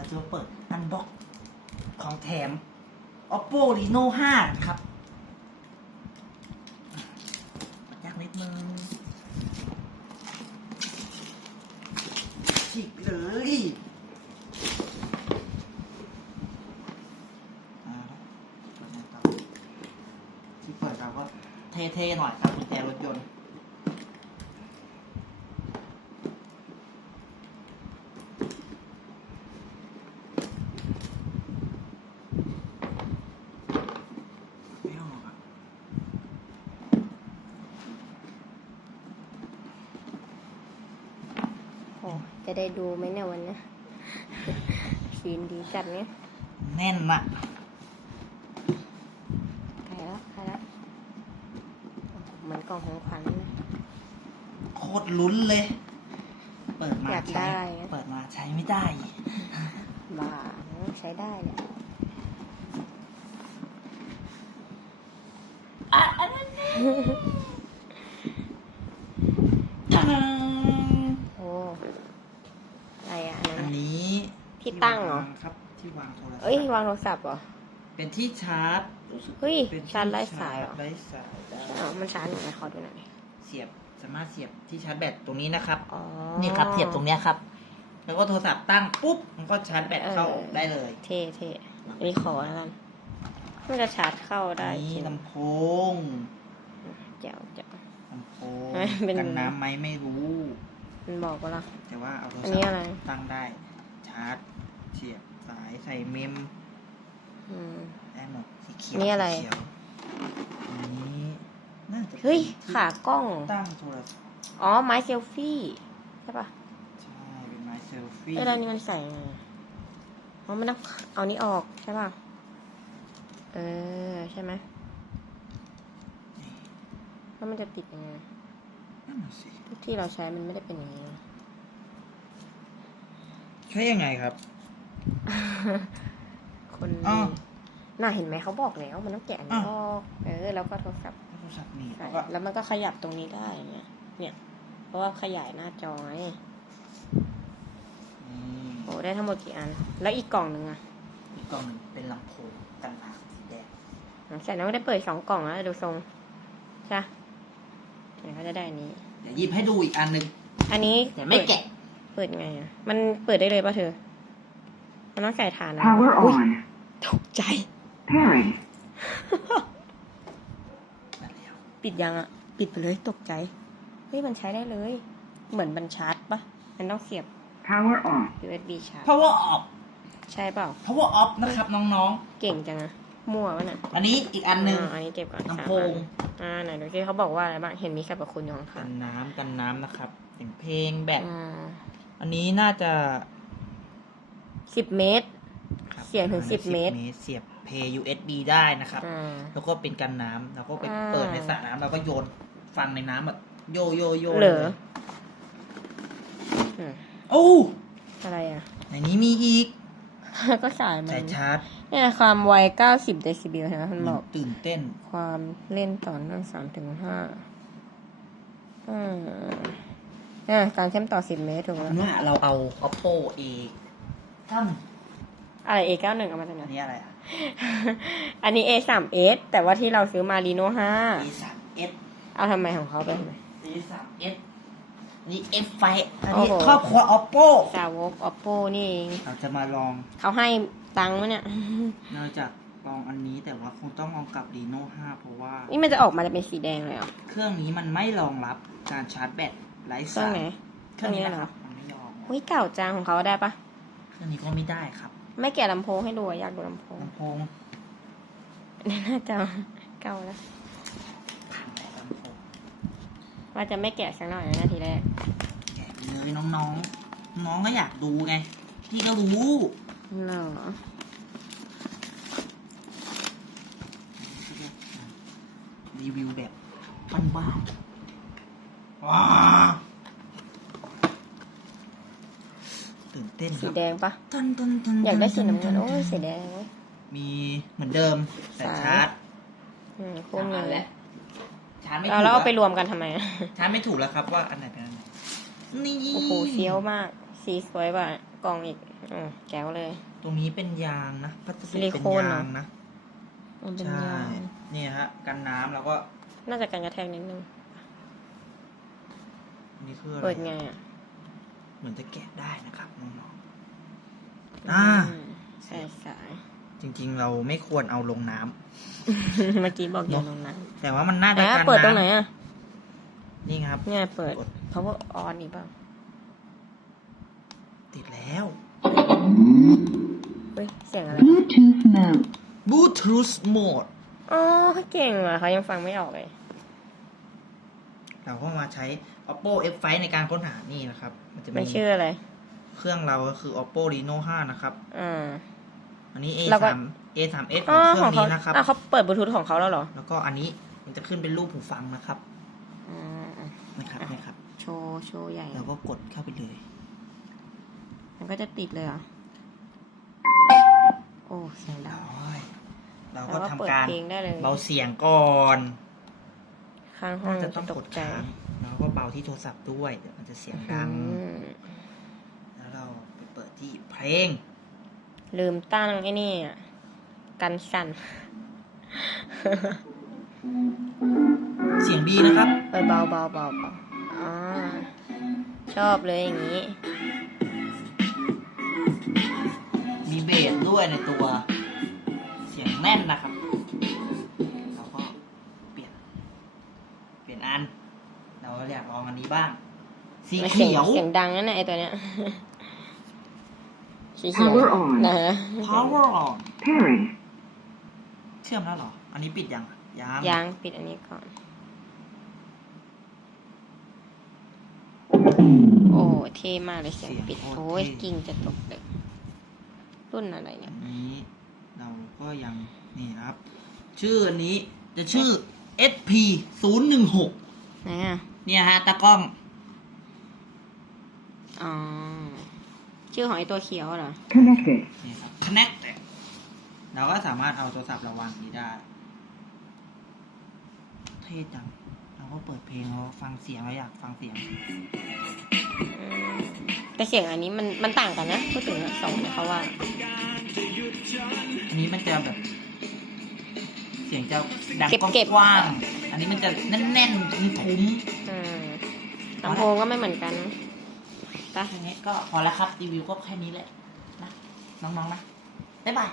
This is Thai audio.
เราจะมาเปิดอันบ็อกของแถม oppo reno 5ครับยากนิดนึงฉีกเลยอ่าเปิดหน้าต่อที่เปิดเราก็เท่ๆหน่อยครับกุญแจรถยนต์ ไม่ออกอะ โอ้ จะได้ดูไหมเนี่ยวันเนี้ยซีนดีจัดเนี่ยแน่นอะใครแล้วใครแล้วเหมือนกล่องของขวัญนะโคตรลุ้นเลย เปิดมาอยากใช้ ได้อะเปิดมาใช้ไม่ได้ บ้าใช้ได้เนี่ยอะอันนั้นตาดา โอ้อะไรอะอัน อั นั้น น นี้ ที่ตั้งเหรอวาครับที่วางโทรศัพท์เอ้ยวางโทรศัพท์เหรอ เป็นที่ชาร์จรู้สึกเฮ้ยเป็นที่ชาร์จไร้สายเหรอ ไร้สายได้อ๋อมันชาร์จหน่อยขอดูหน่อยเสียบสามารถเสียบที่ชาร์จแบตตรงนี้นะครับ อ๋อ นี่ครับเสียบตรงเนี้ยครับ แล้วก็โทรศัพท์ตั้งปุ๊บมันก็ชาร์จแบตเข้าเออ ได้เลยเท่เท่อันนี้ขอแล้วกันมันจะชาร์จเข้าได้จรินี่งลำโพงเจ๋วเจ๋ว ลำโพงเอ้ยเป็น กันน้ำไหมไม่รู้ มันบอกว่าละ แต่ว่าเอาโทรอัศันพนี้อะไรท์ตั้งได้ ชาร์จเสียบสายใส่เมมอืม ได้หมดสีเขียวนี่อะไร สีเขียวอันนี้น่าจะเฮ้ยป็นที่ขากล้อง ตั้งโทรศัพท์อ๋อ ไม้เซลฟี่ ใช่ปะใช่เป็นไม้เซลฟี่เอ้ยแล้วอันนี้มันใส่ไงอ๋อมันต้องเอานี้ออกใช่ปะเออ ใช่ไหมแล้วมันจะติดยังไง นั่นน่ะสิ ทุกที่เราใช้มันไม่ได้เป็นอย่างนี้นะ ใช่ยังไงครับ คนอ้าวน่าเห็นไหมเขาบอกแล้วมันต้องแกะอันนี้อ้าวออกเออ แล้วก็โทรศัพท์โทรศัพท์หนี่ใส่แล้วก็แล้วมันก็ขยับตรงนี้ได้เนี่ยเนี่ย เพราะว่าขยายหน้าจอไงนี่โอ้ได้ทั้งหมดกี่อัน แล้วอีกกล่องหนึ่งอะอีกกล่องหนึ่งเป็นลำโพงกันน้ำสีแดงใส่น้องได้เปิดสองกล่องแล้วดูทรงใช่ปะเดี๋ยวเขาจะได้อันนี้ เดี๋ยวหยิบให้ดูอีกอันหนึ่งอันนี้แต่ไม่แกะเปิดไงอะมันเปิดได้เลยป่ะเธอ มันต้องใส่ฐานนะ Power อุ๊ย on. ตกใจ Pairing. นั่นแล้วปิดยังอะปิดไปเลยตกใจ เฮ้ย มันใช้ได้เลย เหมือนมันชาร์จปะมันต้องเสียบ Power on. USB ชาร์จ power off ใช่เปล่า power off นะครับน้องเก่งจังอะมั่ววะน่ะๆ อันนี้อีกอันหนึ่งาอันนี้เก็บก่อนสามลำโพงอันอ่าไหนดูสิเขาบอกว่าอะไรบ้าง เห็นมีสรรพคุณอยู่กัข้างนน้ำกันน้ำนะครับเสียงเพลงแบๆตอ่า อันนี้น่าจะสิบเมตร ครับเสียงถึงประมาณ10เมตร เสียบเพย์ USB ได้นะครับ อ่า แล้วก็เป็นกันน้ำแล้วก็ไปอ่าเปิดในสระน้ำแล้วก็โยนฟังในน้ำแบบโยโยโยเหรอลยอืมโอ้อะไรอะ ในนี้มีอีกก็สายมัสายนชาร์จเนี่ยความไว90เดซิเบลใช่ไหมมันบอก ตื่นเต้นความเล่นต่อเนื่อง3ถึง5อืม อ่าการเชื่อมต่อ10เมตรถูกแล้วว่าเราเอา oppo a ตั้มอะไร A91 เอามาจากไหนอันนี้อะไรอะ อันนี้ A3S แต่ว่าที่เราซื้อมา Reno a 3 s 5เอาทำไมของเขาไปทำไม a 3 s นี่ f ไฟอันโอ้นี้โห ครอบครัว oppo สาวก Oppo นี่เองเราจะมาลองเขาให้ตังค์มั้ยเนี่ยนอกจากลองอันนี้แต่ว่าคงต้องลองกับ Reno 5 เพราะว่า นี่มันจะออกมาจะเป็นสีแดงเลยเหรอเครื่องนี้มันไม่รองรับการชาร์จแบต ไร้เครื่อสางไหนยเครื่องนี้นะคเครื่รัอบงนี้เหรอ มันไม่ยอมอุ้ยเก่าจังของเขาได้ปะเครื่องนี้ก็ไม่ได้ครับไม่แกะลำโพงให้ดูอะอยากดูลำโพงลำโพงนี่น่าจะเก่าแล้วพังแต่ลำโพงว่าจะไม่แกะสักหน่อยนะนาทีแรกแกะไปเลยน้องๆ น้องก็อยากดูไง พี่ก็รู้เหรอรีวิวแบบบ้านๆว้า ตื่นเต้นคสีรับแดงปะตันตันตันอยากได้สีน้ำเงินตัโอ้ยสีแดงเว้ย มีเหมือนเดิมแต่สาย ชาร์จ อืมคู่หนึ่งแล้วชาร์จไม่ถูเอากแล้วเอาไปแล้วรวมกันทำไมอะชาร์จไม่ถูกแล้วครับว่าอันไหนเป็นอันไหนนี่โอ้โหเฟี้ยวมาก สีสวยป่ะกล่องอีกอ๋อแก้วเลย ตรงนี้เป็นยางนะพัสดุซิลิเป็นโคนยาเหรองนะมันเป็นใช่ยางเนี่ยฮะกันน้ำแล้วก็น่าจะกันกระแทกนิดนึงอั นนี่คืออะไรเปิดไงอะเหมือนจะแกะได้นะครับน้องๆอ่ามใส่สาย จริง ๆ เราไม่ควรเอาลงน้ำเมื่อกี้บอกอย่าลงน้ำแต่ว่ามันน่าจะแต่กันเปิดตรงไหนน้อะำนี่ครับ เนี่ยเปิด กด power on อีกเปล่าติดแล้วเฮ้ยเสียงอะไร Bluetooth mode. Bluetooth mode อ๋อเก่งว่ะเขายังฟังไม่ออกเลย เราก็มาใช้ Oppo F5 ในการค้นหานี่นะครับ มันจะมันมีชื่ออะไร เครื่องเราก็คือ Oppo Reno 5 นะครับอ่า อันนี้แล้วก็ A3 A3s ขอ๋อองเครื่ขอองงเขานี้นะครับ อะเขาเปิดบลูทูธของเขาแล้วเหรอแล้วก็อันนี้มันจะขึ้นเป็นรูปหูฟังนะครับ อ่านะครับนะครับ โชว์โชว์ใหญ่ เราก็กดเข้าไปเลย มันก็จะติดเลยเหรอ โอ้เสียงดังเราแล้ก็วก็ทำเปิดการเพลงได้เลย เบาเสียงก่อน ข้างห้องจะจะต้องตกกดใจค้างแล้วก็เบาที่โทรศัพท์ด้วยเดี๋ยวมันจะเสียงดังอืมแล้วเราไปเปิดที่เพลง ลืมตั้งไอ้นี่อะกันสั่น เสียงดีนะครับ เออเบาเบาเบาเบาอ่าชอบเลยอย่างนี้ มีเบสด้วยในตัว เสียงแน่นนะครับ เราอยากลองอันนี้บ้าง สีไม่เสียเขีงยวเสียงดังนั่นแหละไอตัวเนี้ยสีเขียว Power on. นะฮะ power on Pairing. เชื่อมแล้วเหรอ อันนี้ปิดยังยังยางปิดอันนี้ก่อน โอ้เท่มากเลยเสียงปิด โอ้ยกิ่งจะตกเลยรุ่นอะไรเนี่อัยนนี้เราก็ยังนี่นะครับ ชื่ออันนี้จะชื่อ SP 0 1 6ไหนอะ เนี่ยฮะตากล้อง อ๋อ ชื่อของไอตัวเขียวเหรอ Connected. นี่ครับ connect เราก็สามารถเอาโทรศัพท์เราวางนี้ได้ เท่จัง เราก็เปิดเพลงเราฟังเสียงเราอยากฟังเสียง อืมแต่เสียงอันนี้มันมันต่างกันนะ พูดถึงอะสองเนี่ยเขาว่า อันนี้มันจะแบบ เสียงจะดังเก็บกเก็บว้างๆ อันนี้มันจะแน่นๆทุ้มอืมลำโพงก็ไม่เหมือนกันปะๆแค่นี้ก็พอแล้วครับรีวิวก็แค่นี้แหละนะน้องๆนะบ๊ายบาย